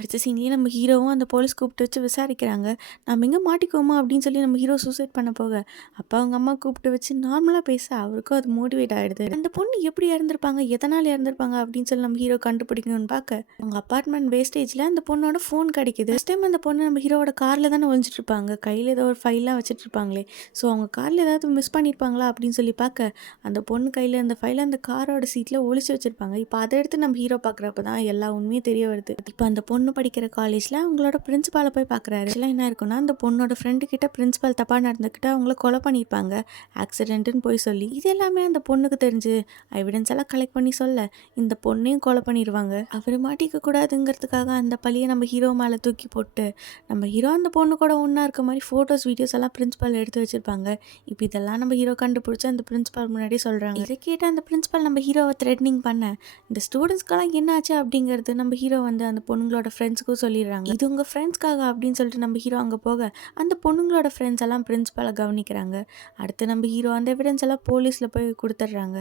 அடுத்த சீன்லேயே நம்ம ஹீரோவும் அந்த போலீஸ் கூப்பிட்டு வச்சு விசாரிக்கிறாங்க. நம்ம எங்கே மாட்டிக்குவோமா அப்படின்னு சொல்லி நம்ம ஹீரோ சூசைட் பண்ண போக, அப்போ அவங்க அம்மா கூப்பிட்டு வச்சு நார்மலாக பேச அவருக்கும் அது மோட்டிவேட் ஆகிடுது. அந்த பொண்ணு எப்படி இறந்துருப்பாங்க, எதனால் இறந்துருப்பாங்க அப்படின்னு சொல்லி நம்ம ஹீரோ கண்டுபிடிக்கணும்னு பார்க்க, அவங்க அப்பார்ட்மெண்ட் வேஸ்டேஜில் அந்த பொண்ணோட ஃபோன் கிடைக்குது. ஃபஸ்ட் டைம் அந்த பொண்ணு நம்ம ஹீரோவோட காரில் தானே ஒழிஞ்சிட்டு இருப்பாங்க, கையில் ஏதோ ஒரு ஃபைல்லாம் வச்சுட்டு இருப்பாங்களே. ஸோ அவங்க காரில் ஏதாவது மிஸ் பண்ணியிருப்பாங்களா அப்படின்னு சொல்லி பார்க்க, அந்த பொண்ணு கையில் அந்த ஃபைலை அந்த காரோட சீட்டில் ஒழிச்சு வச்சுருப்பாங்க. இப்போ அதை எடுத்து நம்ம ஹீரோ பார்க்குறப்ப தான் எல்லா உண்மையும் தெரிய வருது. இப்போ அந்த பொண்ணு படிக்கிற காலேஜில் அவங்களோட பிரின்சிபாலை போய் பார்க்குறாரு. ஆக்சுவலாக என்ன இருக்குன்னா, அந்த பொண்ணோட ஃப்ரெண்டு கிட்ட பிரின்சிபால் தப்பாக நடந்துக்கிட்டு அவங்கள கொலை பண்ணியிருப்பாங்க, ஆக்சிடென்ட்டுன்னு போய் சொல்லி. இது எல்லாமே அந்த பொண்ணுக்கு தெரிஞ்சு எவிடன்ஸ் எல்லாம் கலெக்ட் பண்ணி சொல்ல, இந்த பொண்ணையும் கொலை பண்ணிடுவாங்க. அவர் மாட்டிக்க கூடாதுங்கிறதுக்காக அந்த பழியை நம்ம ஹீரோ மேலே தூக்கி போட்டு, நம்ம ஹீரோ அந்த பொண்ணு கூட ஒன்றா இருக்க மாதிரி ஃபோட்டோஸ் வீடியோஸ் எல்லாம் பிரின்சிபால் எடுத்து வச்சிருப்பாங்க. இப்போ இதெல்லாம் நம்ம ஹீரோ கண்டுபிடிச்சி அந்த பிரின்சிபால் முன்னாடி சொல்கிறாங்க. இதை கேட்டு அந்த பிரின்சிபால் நம்ம ஹீரோவை த்ரெட்னிங் பண்ண, இந்த ஸ்டூடெண்ட்ஸ்க்கெல்லாம் என்னாச்சு அப்படிங்கிறது நம்ம ஹீரோ வந்து அந்த பொண்ணுங்களோட ஃப்ரெண்ட்ஸுக்கும் சொல்லிடுறாங்க. இது உங்கள் ஃப்ரெண்ட்ஸ்க்காக அப்படின்னு சொல்லிட்டு நம்ம ஹீரோ அங்கே போக, அந்த பொண்ணுங்களோட ஃப்ரெண்ட்ஸ் எல்லாம் பிரின்சிபாலை கவனிக்கிறாங்க. அடுத்து நம்ம ஹீரோ அந்த எவிடன்ஸ் எல்லாம் போலீஸில் போய் கொடுத்துட்றாங்க.